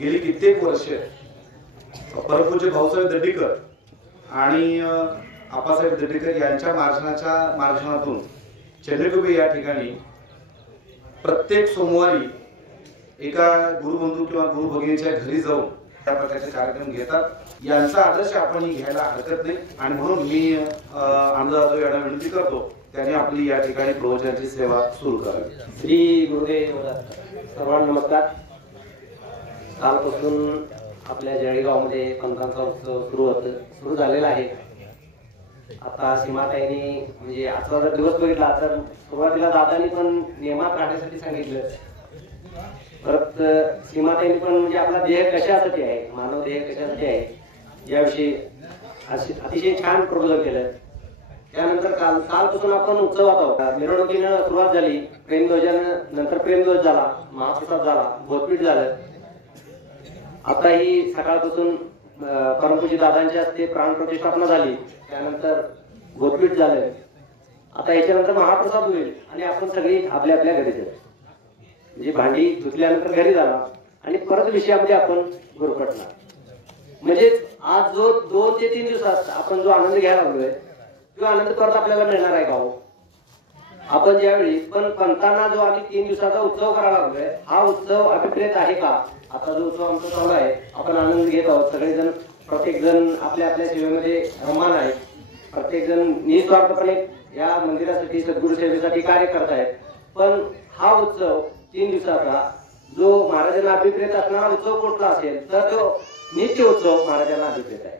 गेली कित्येक वर्ष परमपूज्य भाऊसाहेब दड्डीकर आणि आप्पासाहेब दड्डीकर यांच्या मार्गदर्शनातून चंद्रकुबे या ठिकाणी प्रत्येक सोमवारी एका गुरुबंधू किंवा गुरु भगिनीच्या घरी जाऊन त्या प्रकारचे कार्यक्रम घेतात. यांचा आदर्श आपण घ्यायला हरकत नाही आणि म्हणून मी आनंद जाधव यांना विनंती करतो त्यांनी आपली या ठिकाणी प्रवचनाची सेवा सुरू करावी. श्री गुरुदेव सर्वांना नमस्कार. कालपासून आपल्या जळगावमध्ये पंथांचा उत्सव सुरू झालेला आहे. आता सीमाताईंनी म्हणजे आजचा जर दिवस बघितला तर सुरुवातीला दादांनी पण नियमात राहण्यासाठी सांगितलं. परत सीमाताईंनी पण म्हणजे आपला देह कशासाठी आहे, मानव देह कशासाठी आहे याविषयी अतिशय छान प्रबोधन केलं. त्यानंतर कालपासून आपण उत्सवात आहोत. मिरवणुकीनं सुरुवात झाली, प्रेमध्वजानं नंतर प्रेमध्वज झाला, महाप्रसाद झाला, भोजपीठ झालं. आता ही सकाळपासून परमपूज्य दादांच्या हस्ते प्राणप्रतिष्ठापना झाली, त्यानंतर भोजपीठ झालं. आता याच्यानंतर महाप्रसाद होईल आणि आपण सगळी आपल्या आपल्या घरी जाऊ. म्हणजे भांडी धुतल्यानंतर घरी जाणार आणि परत विषयामध्ये आपण गुरफटणार. म्हणजे आज जो 2 ते 3 दिवसात आपण जो आनंद घ्यायला लागलोय तो आनंद परत आपल्याला मिळणार आहे का हो? आपण ज्यावेळी पण पंथांना जो आम्ही 3 दिवसाचा उत्सव करायला लागलोय हा उत्सव अभिप्रेत आहे का? आता जो उत्सव आमचा चालू आहे आपण आनंद घेत आहोत. सगळेजण प्रत्येक जण आपल्या आपल्या सेवेमध्ये रममान आहे. प्रत्येक जण निस्वार्थपणे या मंदिरासाठी सद्गुरु सेवेसाठी कार्य करत आहेत. पण हा उत्सव 3 दिवसाचा जो महाराजांना अभिप्रेत असणारा उत्सव कुठला असेल तर तो नित्य उत्सव महाराजांना अभिप्रेत आहे.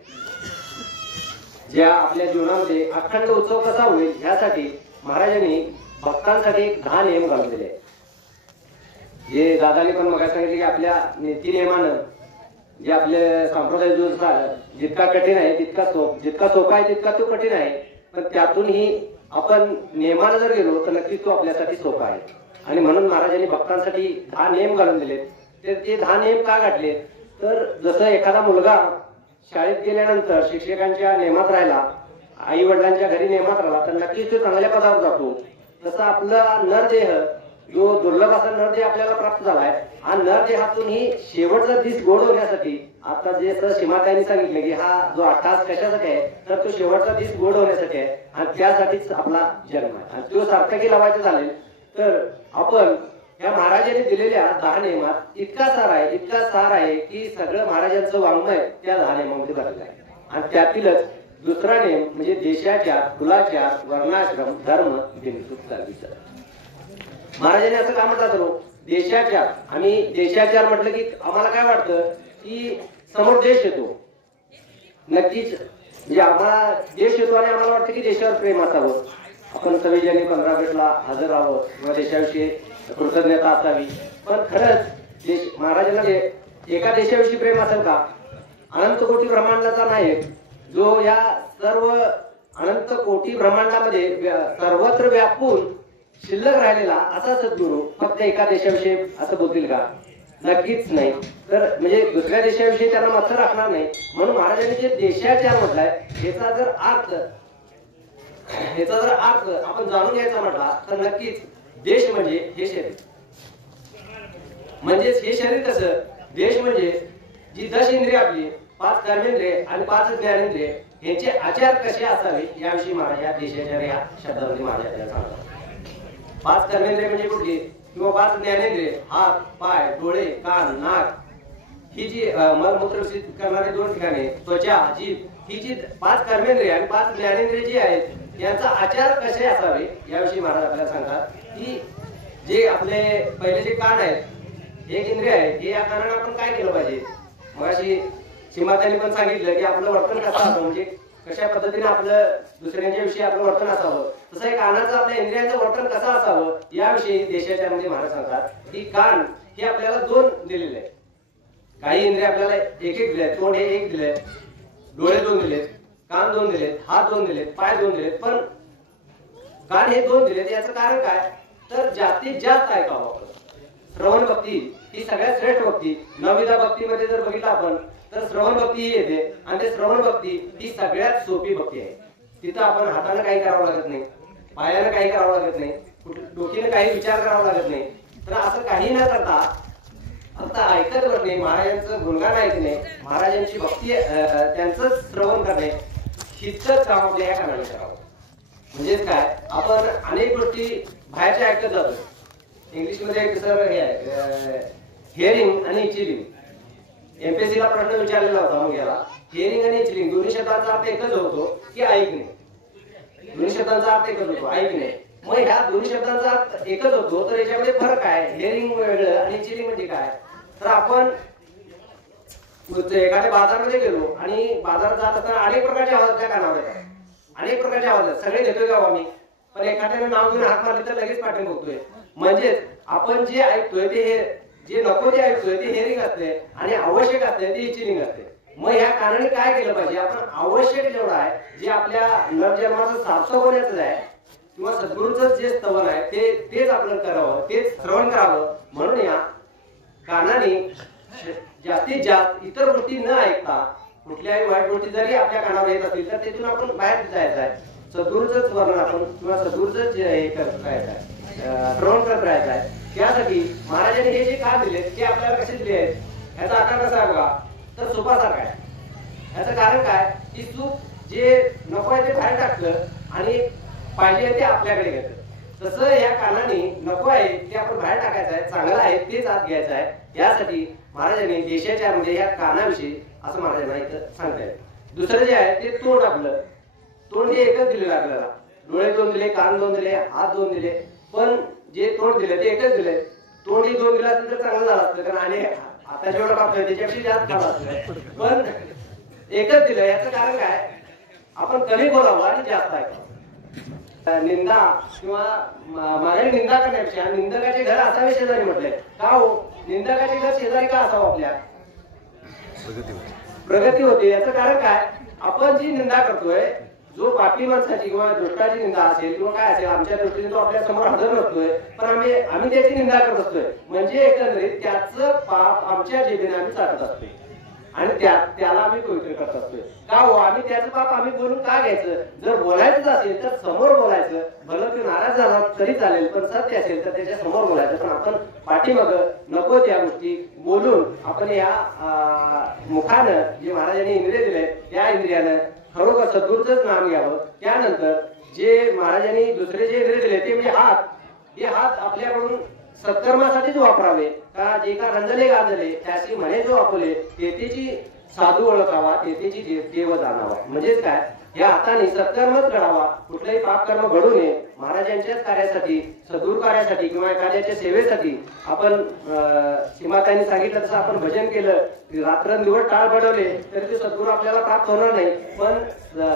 ज्या आपल्या जीवनामध्ये अखंड उत्सव कसा होईल यासाठी महाराजांनी भक्तांसाठी 10 नियम घालून दिले. जे दादाने पण मग सांगितले की आपल्या नीती नियमानं जे आपले संप्रदाय जो जितका कठीण आहे जितका सोपा आहे तितका तो कठीण आहे. पण त्यातूनही आपण नियमानं जर गेलो तर नक्कीच तो आपल्यासाठी सोपा आहे. आणि म्हणून महाराजांनी भक्तांसाठी 10 नियम घालून दिले. तर ते 10 नियम का घातले तर जसं एखादा मुलगा शाळेत गेल्यानंतर शिक्षकांच्या नियमात राहिला, आई वडिलांच्या घरी नियमात राहिला तर नक्कीच तो चांगल्या पदावर जातो. तसं आपला नरदेह जो दुर्लभ असा नरदेह आपल्याला प्राप्त झालाय हा नरदेहातूनही शेवटचा दिस गोड होण्यासाठी आता जे सीमाताईंनी सांगितले की हा जो 8 तास कशासाठी आहे तर तो शेवटचा दिस गोड होण्यासाठी आहे आणि त्यासाठीच आपला जन्म आहे. आणि तो सार्थकी लावायचं झाले तर आपण या महाराजांनी दिलेल्या 10 नियमात इतका सार आहे की सगळं महाराजांचं वाङ्मय त्या 10 नियमामध्ये भरलेलं आहे. आणि त्यातीलच दुसरा नियम म्हणजे देशाचार, कुलाचार, वर्णाश्रम, धर्म, बिनचूक चालवीचा. महाराजांनी असं का म्हटलं तर देशाचार. आणि देशाचार म्हटलं की आम्हाला काय वाटतं की समोर देश येतो. नक्कीच म्हणजे आम्हाला देश येतो आणि आम्हाला वाटतं की देशावर प्रेम असावं, आपण सगळेजणी 15 ऑगस्टला हजर राहावं किंवा देशाविषयी कृतज्ञता असावी. पण खरंच महाराजांना एका देशाविषयी प्रेम असेल का? अनंत कोटी ब्रह्मांडाचा नायक जो या सर्व अनंत कोटी ब्रह्मांडामध्ये सर्वत्र व्यापून शिल्लक राहिलेला असा सद्गुरू फक्त एका देशाविषयी असं बोलतील का? नक्कीच नाही. तर म्हणजे दुसऱ्या देशाविषयी त्यांना मत राखणार नाही. म्हणून महाराजांनी जे देशाचार म्हटलाय याचा जर अर्थ आपण जाणून घ्यायचा म्हटला तर नक्कीच देश म्हणजे हे शरीर. म्हणजेच हे शरीर कसं? देश म्हणजे जी 10 इंद्रिय आपली, 5 कर्मेंद्रिय आणि 5 ज्ञानेंद्रिय यांचे आचार कसे असावे याविषयी महाराज या देशाचार या शब्दामध्ये महाराज आपल्याला सांगतात. 5 कर्मेंद्रिय म्हणजे कुठली किंवा 5 ज्ञानेंद्रिय हात, पाय, डोळे, कान, नाक ही जी मलमूत्र विसर्जित करणारे 2 ठिकाणे, त्वचा, जीभ ही जी 5 कर्मेंद्रिय आणि 5 ज्ञानेंद्रिय जी आहेत यांचा आचार कसे असावे याविषयी महाराज आपल्याला सांगतात. की जे आपले पहिले जे कान आहेत, एक इंद्रिय आहे, हे या कानाने आपण काय केलं पाहिजे? मग अशी सीमाताईंनी पण सांगितलं की आपलं वर्तन कसं असावं, म्हणजे कशा पद्धतीने आपलं दुसऱ्यांच्या विषयी आपलं वर्तन असावं. तसं एक कानाचं आपल्या इंद्रियांचं वर्तन कसं असावं याविषयी देशाच्या मध्ये महाराज सांगतात की कान हे आपल्याला 2 दिलेले आहे. काही इंद्रिय आपल्याला एक दिले, तोंड हे 1 दिले, डोळे 2 दिलेत, कान 2 दिलेत, हात 2 दिलेत, पाय 2 दिलेत. पण कान हे 2 दिलेत याचं कारण काय तर जास्तीत जास्त ऐकावं आपण. श्रवण भक्ती ही सगळ्यात श्रेष्ठ भक्ती. 9विधा भक्तीमध्ये जर बघितलं आपण तर श्रवण भक्ती ही येते आणि ते श्रवण भक्ती ही सगळ्यात सोपी भक्ती आहे. तिथं आपण हाताने काही करावं लागत नाही, पायाने काही करावं लागत नाही, डोकीने काही विचार करावा लागत नाही. तर असं काही न करता फक्त ऐकत बसणे, महाराजांचं गुणगान ऐकणे, महाराजांची भक्ती त्यांचं श्रवण करणे, हितच काम आपल्या या कानाने करावं. म्हणजेच काय, आपण अनेक गोष्टी बाहेरच्या ऐकत जातो. इंग्लिशमध्ये एक सर हे आहे, हिअरिंग आणि इचिलिंग. एमपीएससीला प्रश्न विचारलेला होता मग याला, हिअरिंग आणि इचिलिंग दोन्ही शब्दांचा अर्थ एकच होतो की ऐकणे. दोन्ही शब्दांचा अर्थ एकच होतो, ऐकणे. मग ह्या दोन्ही शब्दांचा अर्थ एकच होतो, तर याच्यामध्ये फरक आहे. हिअरिंग वेगळं आणि इचिलिंग म्हणजे काय. तर आपण एखाद्या बाजारमध्ये गेलो आणि बाजारात जात असताना अनेक प्रकारचे आवाज त्या कानावर येतात, अनेक प्रकारचे आवाज आहेत. सगळे घेतोय का आम्ही, पण एखाद्याने नाव घेऊन हात मारले तर लगेच पाठी बघतोय. म्हणजेच आपण जे ऐकतोय ते जे नको ते ऐकतोय ते हिअरिंग असते आणि आवश्यक असते ते इचिलिंग असते. मग ह्या कानाने काय केलं पाहिजे, आपण आवश्यक जेवढं आहे, जे आपल्या नरजन्माचं सार्थक होण्याचं आहे किंवा सद्गुरूंचं जे स्तवन आहे तेच आपण करावं, तेच श्रवण करावं. म्हणून या कानाने जास्तीत जास्त इतर गोष्टी न ऐकता, कुठल्याही वाईट गोष्टी जरी आपल्या कानावर येत असतील तर त्यातून आपण बाहेर जायचं आहे. सद्गुरूचंच वर्णन आपण किंवा सद्गुरूचंच हे करत राहायचं आहे, श्रवण करत राहायचं आहे. त्यासाठी महाराजांनी हे जे का दिले ते आपल्याला कसे दिले आहेत, ह्याचा आकार कसा आहे बघा, तर सुपासारखा आहे. ह्याचं कारण काय की सुप जे नको आहे ते बाहेर टाकलं आणि पाहिजे ते आपल्याकडे घेतं. तसं या कानाने नको आहे ते आपण बाहेर टाकायचं आहे, चांगलं आहे तेच आत घ्यायचं आहे. यासाठी महाराजांनी देशाच्या मध्ये या कानाविषयी असं महाराजांना इथं सांगतायत. दुसरं जे आहे ते तोंड. आपलं तोंड हे एकच दिलेलं आपल्याला, डोळे 2 दिले, कान 2 दिले, हात 2 दिले, पण जे तोंड दिले ते एकच दिले. तोंड ही 2 दिलं असतं तर चांगलं झालं असतं, कारण आणि आता जेवढं बापलं त्याच्यापेक्षा जास्त झालं असतं, पण एकच दिलं. याचं कारण काय, आपण कमी बोलावं आणि जास्त ऐकावं. निंदा किंवा मागे निंदा करण्यापेक्षा निंदकाचे घर असावे शेजारी म्हटले. का हो, निंदकाचे घर शेजारी का असावं, आपल्या प्रगती होते. याचं कारण काय, आपण जी निंदा करतोय, जो पापी माणसाची किंवा दुष्टाची निंदा असेल किंवा काय असेल, आमच्या दृष्टीने तो आपल्या समोर हजर नसतोय, पण आम्ही त्याची निंदा करत असतोय. म्हणजे एकंदरीत त्याचं पाप आमच्या जिभेने आम्ही चाटत असतोय आणि त्याला आम्ही पवित्र करत असतोय. का हो, आम्ही त्याचं पाप आम्ही बोलून का घ्यायचं. जर बोलायचंच असेल तर समोर बोलायचं, भलं तो नाराज झाला तरी चालेल, पण सत्य असेल तर त्याच्या समोर बोलायचं. पण आपण पाठीमाग नको त्या गोष्टी बोलून आपण या मुखानं जे महाराजांनी इंद्रिय दिले त्या इंद्रियानं खरोखर सद्गुरूचंच नाम घ्यावं. त्यानंतर जे महाराजांनी दुसरे जे इंद्रिय दिले ते म्हणजे हात, हे हात आपल्याकडून सत्कर्मासाठीच वापरावे. का जे का रंजले गाजले त्याशी म्हणे जो आपले, तेथेची साधू ओळखावा, तेथेची देव जाणावा. म्हणजेच काय, या हाताने सत्कर्मच घडावा, कुठलाही पाप कर्म घडू नये. महाराजांच्याच कार्यासाठी, सद्गुरू कार्यासाठी किंवा एखाद्याच्या सेवेसाठी आपण सीमाताईंनी सांगितलं तसं आपण भजन केलं, रात्रंदिवस टाळ बडवले तरी ते सद्गुरू आपल्याला प्राप्त होणार नाही. पण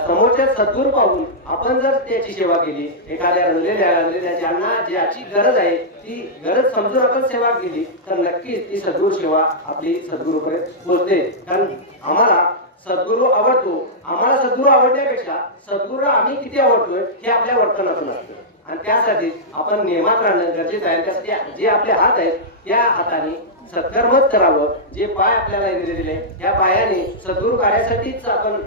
समोरच्या सद्गुरू पाहून आपण जर त्याची सेवा केली, एखाद्या रंगलेल्या ज्यांना ज्याची गरज आहे ती गरज समजून आपण सेवा केली तर नक्कीच ती सद्गुरू सेवा आपली सद्गुरूपर्यंत पोहोचते. कारण आम्हाला सद्गुरू आवडतो, आम्हाला सद्गुरू आवडण्यापेक्षा सद्गुरूला आम्ही किती आवडतोय हे आपल्या वर्तनातून असतं. आणि त्यासाठी आपण नियमात राहणं गरजेचं आहे. त्यासाठी जे आपले हात आहेत त्या हाताने सत्कर्मच करावं. जे पाय आपल्याला इंद्रिय दिले त्या पायाने सद्गुरू कार्यासाठीच आपण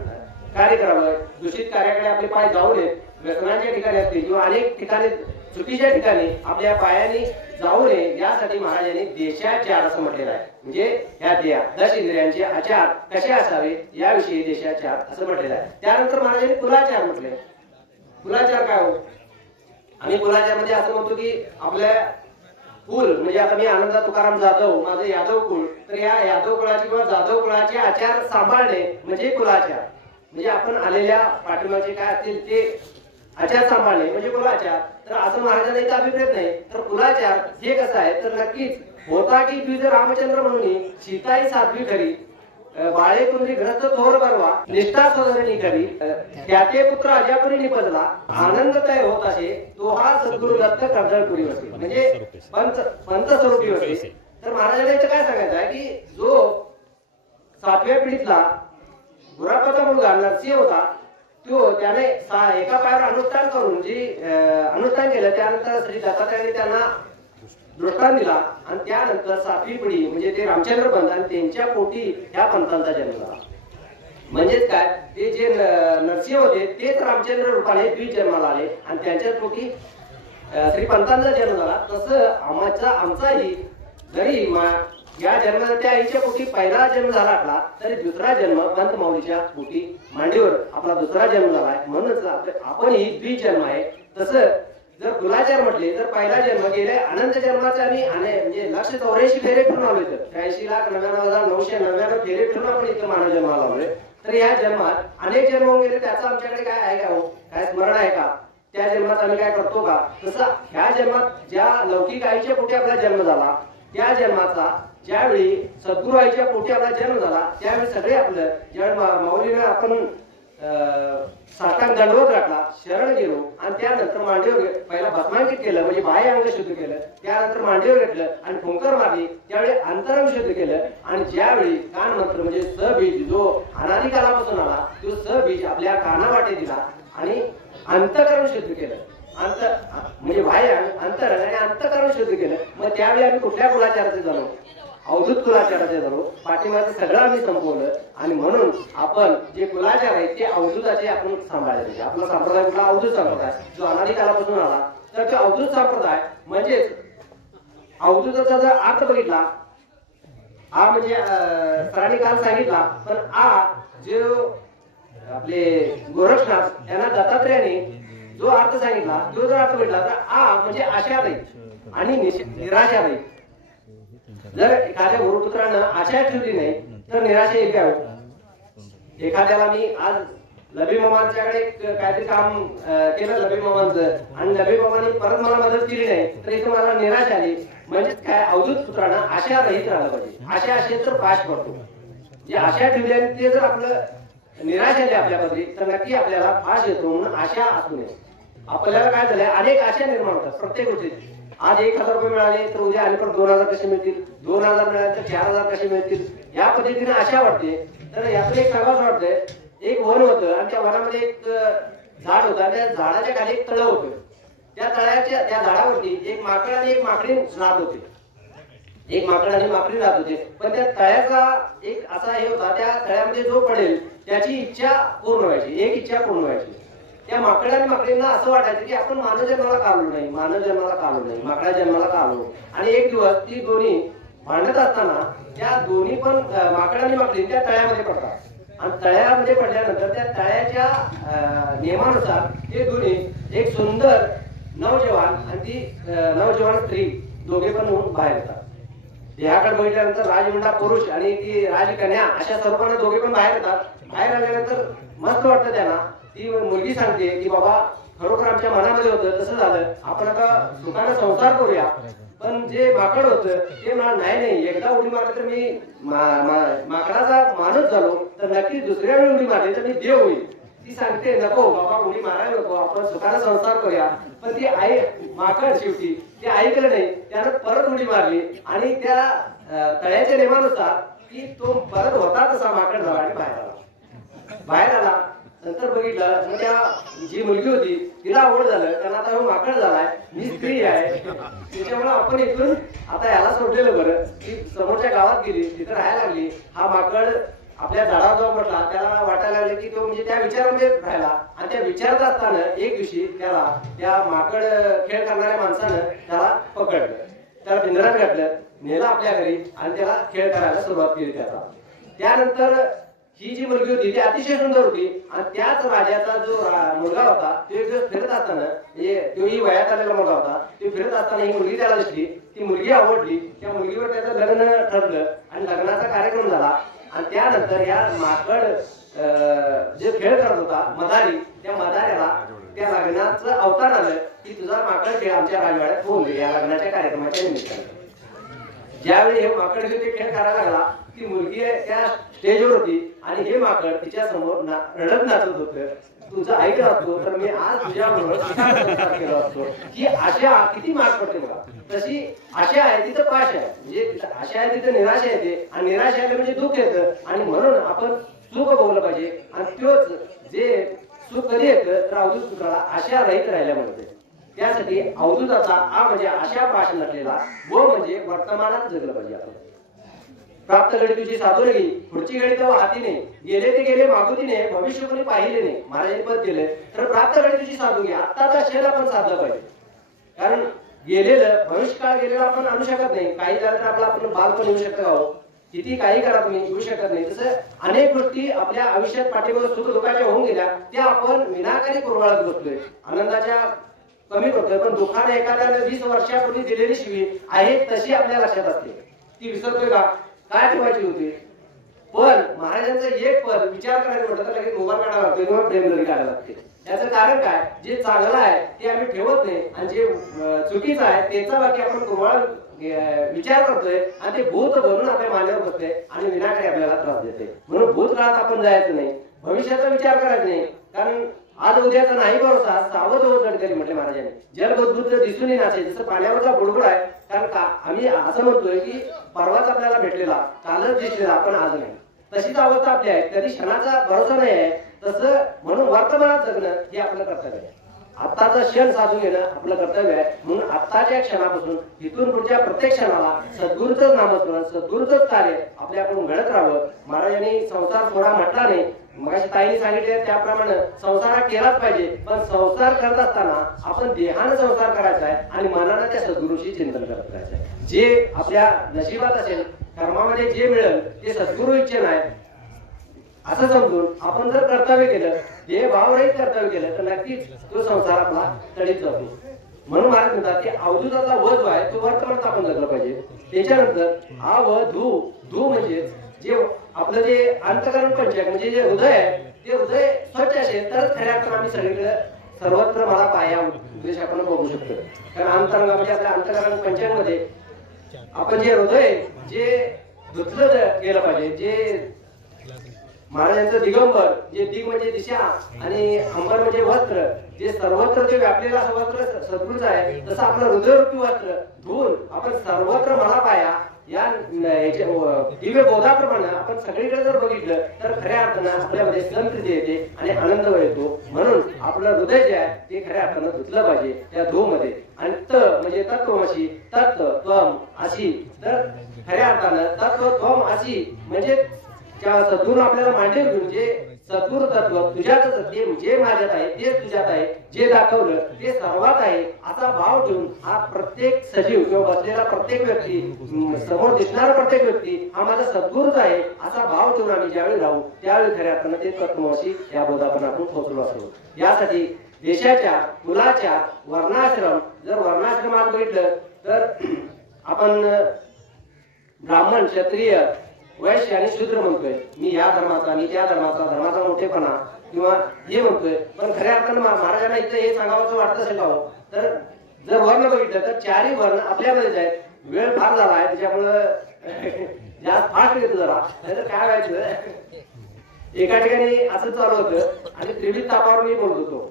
कार्य करावं. दूषित कार्याकडे आपले पाय जाऊ नयेत. व्यसनाच्या ठिकाणी असतील किंवा अनेक ठिकाणी चुकीच्या ठिकाणी आपल्या पायाने जाऊ नये यासाठी महाराजांनी देशाचार असं म्हटलेलं आहे. म्हणजे या 10 इंद्रियांचे आचार कसे असावे याविषयी देशाचार असं म्हटलेलं आहे. त्यानंतर महाराजांनी कुलाचार म्हटले. कुलाचार काय हो, आम्ही कुलाचारमध्ये असं म्हणतो की आपल्या कुल म्हणजे आता मी आनंदा तुकाराम जाधव, माझं यादव कुळ, तर या यादव कुळाचे किंवा जाधव कुळाचे आचार सांभाळणे म्हणजे कुलाचार. म्हणजे आपण आलेल्या पाठिंबाचे काय असतील ते आचार सांभाळणे म्हणजे कुलाचार. तर असं महाराजांचा अभिप्रेत नाही. तर कुलाचार हे कसं आहे तर नक्कीच होता की द्विज रामचंद्र म्हणून सीताई साध्वी खरी, बाळे कुंद्री ग्रस्त थोर बरवा, निष्ठा सदरणी खरी, त्याचे पुत्र अजापुरी निपजला, आनंद तय होत असे, तो हा सद्गुरु दत्त कर्दळपुरी होते. म्हणजे पंत स्वरूपी होते. तर महाराजांना इथं काय सांगायचं आहे की जो 7व्या पिढीतला गुरापाचा मुलगा नरसिंह होता, तो त्याने एका पायावर अनुष्ठान करून जी अनुष्ठान केलं, त्यानंतर श्री दत्तात्रयाने त्यांना दृष्टांत दिला आणि त्यानंतर 7वी पिढी म्हणजे ते रामचंद्र पंत आणि त्यांच्या पोटी ह्या पंतांचा जन्म झाला. म्हणजेच काय, ते जे नरसिंह होते तेच रामचंद्र रूपाने द्विज जन्माला आले आणि त्यांच्याच पोटी श्री पंतांचा जन्म झाला. तसं आमचाही जरी या जन्मदात्या आईच्या पोटी पहिला जन्म झाला आपला, तरी दुसरा जन्म पंत माऊलीच्या पोटी मांडीवर आपला दुसरा जन्म झालाय. म्हणूनच आपण ही द्विजन्म आहे. तसं जर कुलाचार म्हटले तर पहिला जन्म गेल्या अनंत जन्माचा आम्ही म्हणजे 184 फेरे फिरून आलोय. तर 80,99,999 फेरे फिरून आपण इथं मानव जन्माला आलोय. तर या जन्मात अनेक जन्म होऊन गेले, त्याचं आमच्याकडे काय आहे का हो, काय स्मरण आहे का? त्या जन्मात आम्ही काय करतो का? तसं ह्या जन्मात ज्या लौकिक आईच्या पोटी आपला जन्म झाला, त्या जन्माचा ज्यावेळी सद्गुरू आईच्या पोटी आपला जन्म झाला, त्यावेळी सगळे आपलं ज्यावेळी माऊलीने आपण साष्टांग दंडवत घातला, शरण गेलो आणि त्यानंतर मांडीवर पहिला भस्मांकित केलं, म्हणजे बाह्य अंग शुद्ध केलं. त्यानंतर मांडीवर घेतलं आणि फुंकर मारली, त्यावेळी अंतरंग शुद्ध केलं. आणि ज्यावेळी कान मंत्र म्हणजे स बीज जो अनादी कालापासून आला, तो स बीज आपल्या कानावाटे दिला आणि अंतकरण शुद्ध केलं. म्हणजे बाह्य अंतरंग आणि अंतकरण शुद्ध केलं. मग त्यावेळी आम्ही कुठल्या कुलाचाराचे झालो? अवधूत कुलाचाराचे झालो. पाठीमागचं सगळं आम्ही संपवलं आणि म्हणून आपण जे कुलाचार आहे ते अवधूताचे आपण सांभाळले. आपला संप्रदाय कुठला? अवधूत संप्रदाय, जो अनादी कालापासून आला. तर तो अवधूत संप्रदाय म्हणजेच अवधूताचा जर अर्थ बघितला, आ म्हणजे सरांनी काल सांगितला, पण आ जो आपले गोरक्षनाथ यांना दत्तात्रेयाने जो अर्थ सांगितला, तो जर अर्थ बघितला तर आ म्हणजे आशादायी आणि निराशादायी. जर एखाद्या गुरुपुत्रानं आशा ठेवली नाही तर निराशा येते. एखाद्याला मी आज लबी मामांच्याकडे काहीतरी काम केलं लबी मामांचं, आणि लबी मामाने परत मला मदत केली नाही, तर इथं मला निराशा आली. म्हणजे काय? अवधूत पुत्रानं आशा रहित राहिलं पाहिजे. आशा असेल तर पाश पडतो. जे आशा ठेवली ते जर आपलं निराशा आली आपल्यामध्ये, तर नक्की आपल्याला फाश येतो. म्हणून आशा असू नये. आपल्याला काय झालंय, अनेक आशा निर्माण होतात प्रत्येक गोष्टीत. आज 1,000 रुपये मिळाले तर उद्या आणि परत 2,000 कसे मिळतील, 2,000 मिळाले तर 4,000 कसे मिळतील, या पद्धतीने आशा वाटते. तर यातलं एक सांगावं वाटतंय, एक वन होतं आणि त्या वनामध्ये एक झाड होतं आणि त्या झाडाच्या खाली एक तळ होतं. त्या झाडावरती एक माकड आणि एक माकडी राहत होते. एक माकड आणि माकडी राहत होते. पण त्या तळ्याचा एक असा हे होता, त्या तळ्यामध्ये जो पडेल त्याची इच्छा पूर्ण व्हायची, एक इच्छा पूर्ण व्हायची. त्या माकड आणि माकडींना असं वाटायचं की आपण मानव जन्माला का आलो नाही, मानव जन्माला का आलो नाही, माकडा जन्माला का आलो. आणि एक दिवस ती दोन्ही भांडत असताना त्या दोन्ही पण माकड आणि माकडी त्या तळ्यामध्ये पडतात. आणि तळ्यामध्ये पडल्यानंतर त्या तळ्याच्या नियमानुसार ते दोन्ही एक सुंदर नवजवान आणि ती नवजवान स्त्री दोघे पण होऊन बाहेर येतात. देहाकडे बघितल्यानंतर राजमुंडा पुरुष आणि ती राजकन्या अशा स्वरूपाने दोघे पण बाहेर येतात. बाहेर आल्यानंतर मस्त वाटतं त्यांना. ती मुलगी सांगते की बाबा खरोखर आमच्या मनामध्ये होतं तसं झालं, आपण आता सुखाने संसार करूया. पण जे माकड होतं ते मला नाही, एकदा उडी मारली तर मी माकडाचा माणूस झालो तर नक्की दुसऱ्या वेळी उडी मारली तर मी देव होईल. ती सांगते नको बाबा, उडी मारायला नको, आपण सुखाने संसार करूया. पण ती आई माकड शेवटी ते ऐकलं नाही, त्यानं परत उडी मारली आणि त्या तळ्याच्या नियमानुसार की तो परत होता तसा माकड झाला आणि बाहेर आला. नंतर बघितलं मग त्या जी मुलगी होती तिला आवड झालं, त्यांना आता माकड झालाय, मी स्त्री आहे, त्याच्यामुळे आपण इथून आता याला सोडलेलं बरं. ती समोरच्या गावात गेली, तिथं राहायला लागली. हा माकड आपल्या झाडावर जाऊन बसला. त्याला वाटायला लागलं की तो म्हणजे त्या विचारामध्ये राहिला. आणि त्या विचारात असताना एक दिवशी त्याला त्या माकड खेळ करणाऱ्या माणसानं त्याला पकडलं, त्याला पिंजऱ्यात घातलं, नेलं आपल्या घरी आणि त्याला खेळ करायला सुरुवात केली. त्यानंतर ही जी मुलगी होती ती अतिशय सुंदर होती. आणि त्याच राजाचा जो मुलगा होता तो एक दिवस फिरत असताना, तोही वयात आलेला मुलगा होता, तो फिरत असताना ही मुलगी त्याला दिसली. ती मुलगी आवडली. त्या मुलगीवर त्याचं लग्न ठरलं आणि लग्नाचा कार्यक्रम झाला. आणि त्यानंतर या माकड जे खेळ करत होता मदारी, त्या मदाऱ्याला त्या लग्नाचं अवतार आलं की तुझा माकड खेळ आमच्या राजवाड्यात होऊन दे या लग्नाच्या कार्यक्रमाच्या निमित्ताने. ज्यावेळी हे माकड घेऊन ते खेळ करायला लागला, ती मुलगी त्या स्टेजवर होती आणि हे माकड तिच्या समोर रडत नाचत होतं. तुझं ऐकलं असतो तर मी आज तुझ्याबरोबर केला असतो. ही आशा किती मार्ग पडते बघा. तशी आशा आहे तिथं पाश आहे, म्हणजे आशा आहे तिथं निराशा येते आणि निराशा आली म्हणजे दुःख येतं. आणि म्हणून आपण सुख भोगलं पाहिजे. आणि तोच जे सुख कधी येतं तर अवधूत पुत्राला आशा रहित राहिल्या म्हणते. त्यासाठी अवधूताचा आ म्हणजे आशा पाश नसलेला, व म्हणजे वर्तमानात जगलं पाहिजे आपण. प्राप्त घडी तुझी साधूरगी, पुढची घडी तो हातीने, गेले ते गेले मागुतीने, भविष्य कोणी पाहिले नाही. महाराजांनी पद केलं तर प्राप्त घडी तुझी साधूरगी, आत्ताचा क्षण आपण साधला पाहिजे. कारण गेलेलं भविष्यकाळ गेलेलं आपण आणू शकत नाही. काही झालं तर आपलं आपण बालपण येऊ शकत आहोत, किती काही करा तुम्ही येऊ शकत नाही. तसं अनेक गोष्टी आपल्या आयुष्यात पाठीमागे सुख दुःखाच्या होऊन गेल्या, त्या आपण विनाकारण कुरवाळत बसतोय, आनंदाच्या कमी करतोय. पण दुःखाने एखाद्याने 20 वर्षापूर्वी दिलेली शिवी आहे तशी आपल्या लक्षात असते, ती विसरतोय का? काय ठेवायची होती? पण महाराजांचं एक पद विचार करायला म्हटलं तर लगेच मोबाईल काढायला लागतो किंवा प्रेमदरी काढायला लागते. याचं कारण काय? जे चांगलं आहे ते आम्ही ठेवत नाही आणि जे चुकीचं आहे त्याचा बाकी आपण कुरवाळ विचार करतोय आणि ते भूत बनून आपल्या मान्यावर बसते आणि विनाकारण आपल्याला त्रास देते. म्हणून भूतकाळात आपण जायचं नाही, भविष्याचा विचार करायचा नाही, कारण आज उद्याचा नाही भरोसा, सावध हो गडकरी म्हटले महाराजांनी. जल बुद्ध दिसून नाचे, जसं पाण्यावरचा बुडबुड आहे. कारण का आम्ही असं म्हणतोय की परवाच आपल्याला भेटलेला, कालच दिसलेला, आपण आज नाही. तशीच अवस्था आपली आहे, कधी क्षणाचा भरोसा नाही आहे. तसं म्हणून वर्तमानात जगणं हे आपलं कर्तव्य आहे. आत्ताचा क्षण साधून घेणं आपलं कर्तव्य आहे. म्हणून आत्ताच्या क्षणापासून इथून पुढच्या प्रत्येक क्षणाला सद्गुरूचंच नामस्मरण, सद्गुरूचंच कार्य आपल्याकडून घडत राहावं. महाराजांनी संसार सोडा म्हटला नाही, मगाशी ताईने सांगितले त्याप्रमाणे संसार केलाच पाहिजे. पण संसार करत असताना आपण देहानं संसार करायचा आहे आणि मनानं त्या सद्गुरूशी चिंतन करत राहायचं आहे. जे आपल्या नशिबात असेल, कर्मामध्ये जे मिळेल ते सद्गुरू इच्छा नाही असं समजून आपण जर कर्तव्य केलं, देह भावरहित कर्तव्य केलं तर नक्कीच तो संसार आपला तडीत जातो. म्हणून महाराज म्हणतात की अवधूताचा वध आहे तो वर्तमानात आपण जगलं पाहिजे. त्याच्यानंतर आ व धू, धू म्हणजे जे आपलं जे अंतकरण पंचक म्हणजे जे हृदय आहे, ते हृदय स्वच्छ असेल तरच खऱ्या अर्थानं आम्ही सगळीकडे सर्वत्र मला पाया उद्देश आपण बघू शकतो. कारण अंतरंगामध्ये आपल्या अंतकरण पंचकमध्ये आपण जे हृदय जे धुतलं गेलं पाहिजे, जे महाराजांचं दिगंबर, जे दिग म्हणजे दिशा आणि अंबर म्हणजे वस्त्र, जे सर्वत्र जे व्यापलेलं असं वस्त्र सद्गुरूच आहे, तसं आपलं हृदयरूपी वस्त्र धुवून आपण सर्वत्र मला पाया या दिव्य बोधाप्रमाणे आपण सगळीकडे जर बघितलं तर खऱ्या अर्थानं आपल्यामध्ये संतृप्ती येते आणि आनंद येतो. म्हणून आपलं हृदय जे आहे ते खऱ्या अर्थानं धुतलं पाहिजे त्या धूमध्ये. आणि त म्हणजे तत्वमशी, तत्व त्वम अशी, तर खऱ्या अर्थानं तत्व त्वम अशी म्हणजे त्या सद्गुरू आपल्याला मांडीवर घेऊन जे सद्गुरू तत्व तुझ्यातच ते, जे माझ्यात आहे तेच तुझ्यात आहे, जे दाखवलं ते सर्वात आहे असा भाव ठेवून हा प्रत्येक सजीव किंवा बसलेला प्रत्येक व्यक्ती, समोर दिसणारा प्रत्येक व्यक्ती हा माझा सद्गुरूच आहे असा भाव ठेवून आम्ही ज्यावेळी राहू त्यावेळी खऱ्या अर्थानं ते तत्वमशी या बोधापर्यंत आपण पोहोचलो असतो. यासाठी देशाच्या, कुलाच्या, वर्णाश्रम, जर वर्णाश्रमात बघितलं तर आपण ब्राह्मण, क्षत्रिय, वैश्य आणि शूद्र म्हणतोय. मी या धर्माचा, मी त्या धर्माचा, धर्माचा मोठेपणा किंवा हे म्हणतोय. पण खऱ्या अर्थानं महाराजांना इथं हे सांगावं वाटत असेल का हो, तर जर वर्ण बघितलं तर चारही वर्ण आपल्यामध्येच आहेत. वेळ फार झाला आहे त्याच्यामुळं जास्त फास्ट येतो जरा, तर काय व्हायचं एका ठिकाणी असं चालू होतं आणि त्रिविध तापावर मी बोलत होतो.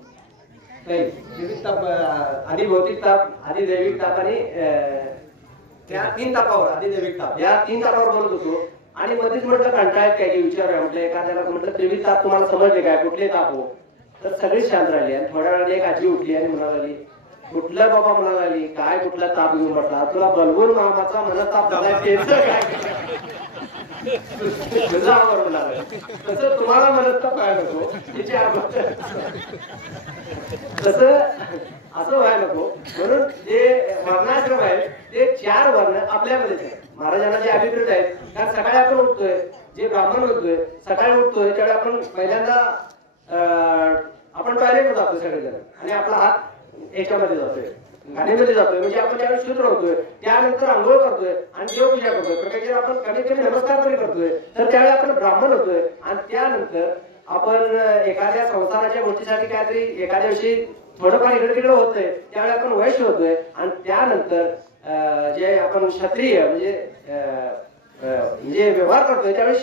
नाही, त्रिविध ताप, आधी भौतिक ताप, आधी दैविक ताप आणि त्या 3 तापावर, आधी दैविक ताप, या 3 तापावर बोलत होतो. आणि मध्येच म्हटलं कंटाळत काय की विचारूया म्हटलं एखाद्याला, म्हटलं त्रिविध ताप तुम्हाला समजले काय, कुठले ताप हो? तर सगळी शांत राहिली आणि थोड्या वेळाने एक आजी उठली आणि म्हणाली, कुठलं बाबा म्हणाली, काय कुठला ताप घेऊन म्हटला, तुला बलवून मामाचा मनस्ताप झालाय तुझावर म्हणाला, तसं तुम्हाला मनस्ताप काय नको तसं असं व्हायला नको. म्हणून जे वर्णाश्रम आहे ते 4 वर्ण आपल्यामध्येच आहे. महाराजांना जे अभिप्रेत आहेत, कारण सकाळी आपण उठतोय, जे ब्राह्मण होतोय सकाळी उठतोय त्यावेळी आपण पहिल्यांदा आपण टॉयलेटवर जातोय सगळेजण आणि आपला हात याच्यामध्ये जातोय, घाणीमध्ये जातोय, म्हणजे आपण त्यावेळी शूद्र होतोय. त्यानंतर आंघोळ करतोय आणि देवपूजा करतोय, प्रत्येक आपण कमीत कमी नमस्कार तरी करतोय, तर त्यावेळी आपण ब्राह्मण होतोय. आणि त्यानंतर आपण एखाद्या संसाराच्या गोष्टीसाठी काहीतरी एखाद्या दिवशी थोडंफार इकडे तिकडे होतंय त्यावेळी आपण वैश्य होतोय. आणि त्यानंतर जे आपण क्षत्रिय म्हणजे व्यवहार करतोय त्यावेळी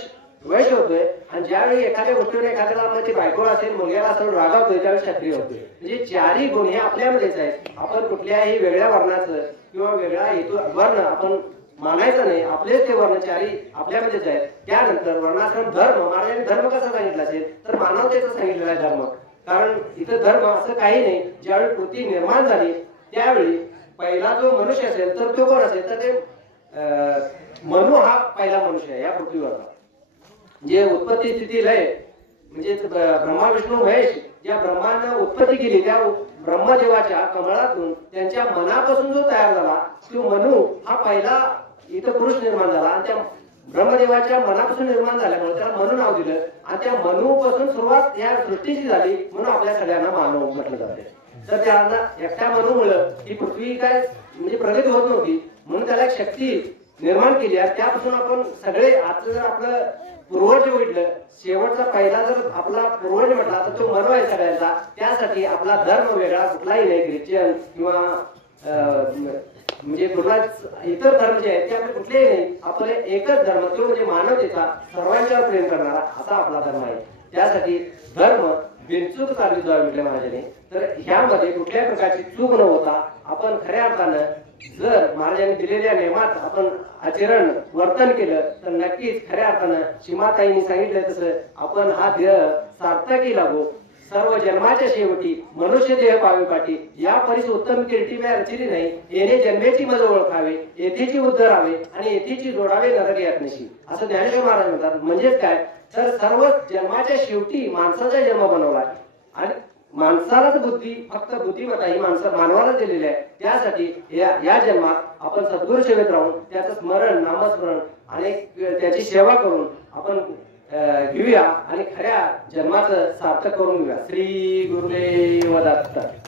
वैश्य होतोय. आणि ज्यावेळी एखाद्या गोष्टीवर एखाद्याला म्हणजे बायको असेल, मुलग्याला असेल रागावतोय त्यावेळी क्षत्रिय होतोय. म्हणजे 4ही गुण हे आपल्यामध्येच आहेत. आपण कुठल्याही वेगळ्या वर्णाचं किंवा वेगळा हेतू वर्ण आपण मानायचं नाही, आपलेच ते वर्ण 4ही आपल्यामध्येच आहेत. त्यानंतर वर्णाश्रम धर्म, महाराजांनी धर्म कसा सांगितला असेल तर मानवतेचा सांगितलेला आहे धर्म. कारण इथं धर्म असं काही नाही. ज्यावेळी पृथ्वी निर्माण झाली त्यावेळी पहिला जो मनुष्य असेल तर तो कोण असेल तर ते मनु हा पहिला मनुष्य आहे या पृथ्वीवरचा. जे उत्पत्ती स्थिती लय म्हणजे ब्रह्मा विष्णू महेश ज्या ब्रह्मानं उत्पत्ती केली त्या ब्रह्मदेवाच्या कमळातून त्यांच्या मनापासून जो तयार झाला तो मनू हा पहिला इथं पुरुष निर्माण झाला आणि त्या ब्रह्मदेवाच्या मनापासून निर्माण झाल्यामुळे त्याला मनू नाव दिलं आणि त्या मनूपासून सुरुवात या सृष्टीची झाली म्हणून आपल्या सगळ्यांना मानव म्हटलं जाते. तर त्यांना एकट्या मनूमुळं ही पृथ्वी काय म्हणजे प्रगती होत नव्हती म्हणून त्याला एक शक्ती निर्माण केली आहे. त्यापासून आपण सगळे आता जर आपलं पूर्वज म्हटलं शेवटचा पहिला जर आपला पूर्वज म्हटला तर तो मनू आहे सगळ्यांचा. त्यासाठी आपला धर्म वेगळा कुठलाही नाही, ख्रिश्चन किंवा म्हणजे कुठलाच इतर धर्म जे आहेत ते आपले कुठलेही नाही. आपले एकच धर्म तो म्हणजे मानवतेचा सर्वांच्यावर प्रेम करणारा असा आपला धर्म आहे. त्यासाठी धर्म बिनचूक चालवितो म्हटलं महाराजांनी. तर ह्यामध्ये कुठल्याही प्रकारची चूक न होता आपण खऱ्या अर्थानं जर महाराजांनी दिलेल्या नियमात आपण आचरण वर्तन केलं तर नक्कीच खऱ्या अर्थानं सीमाताईंनी सांगितलं तसं आपण हा देह सार्थकी लागू सर्व जन्माच्या शेवटी मनुष्य देह पावे पाठी या परीस उत्तम कीर्ती रचिली नाही. येणे जन्मेची मज ओळखावे येथेची उद्धरावे आणि येथेची जोडावे नरक यातनेशी असं ज्ञानेश्वर महाराज म्हणतात. म्हणजेच काय तर सर्व जन्माच्या शेवटी माणसाचा जन्म बनवला आणि माणसालाच बुद्धी फक्त बुद्धिमत्ता ही मानवाला दिलेली आहे. त्यासाठी या जन्मात आपण सद्गुरू सेवेत राहून त्याचं स्मरण नामस्मरण आणि त्याची सेवा करून आपण घेऊया आणि खऱ्या जन्माचं सार्थक करून घेऊया. श्री गुरुदेव दत्त.